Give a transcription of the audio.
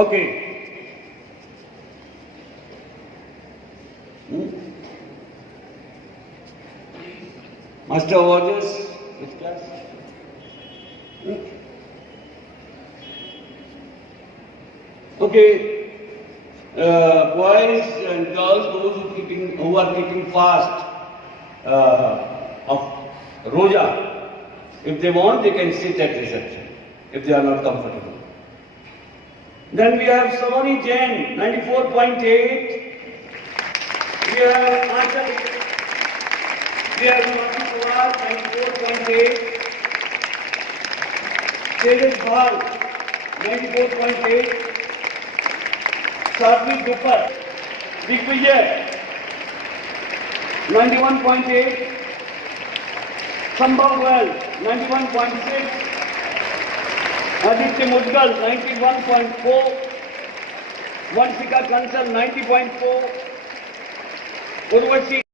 Okay. Master of Orders, which class? Okay. Boys and girls, those who are keeping fast of Roja, if they want, they can sit at reception, if they are not comfortable. Then we have Savani Jain, 94.8. We have Anchal, we have Mati Pawar, 94.8. Tejas Bhal, 94.8. Sadhvi Dupar, Digvijay, 91.8. Sambhav Well, 91.6. Aditya Mudgal, 91.4. Vansika Kansal, 90.4. Urvashi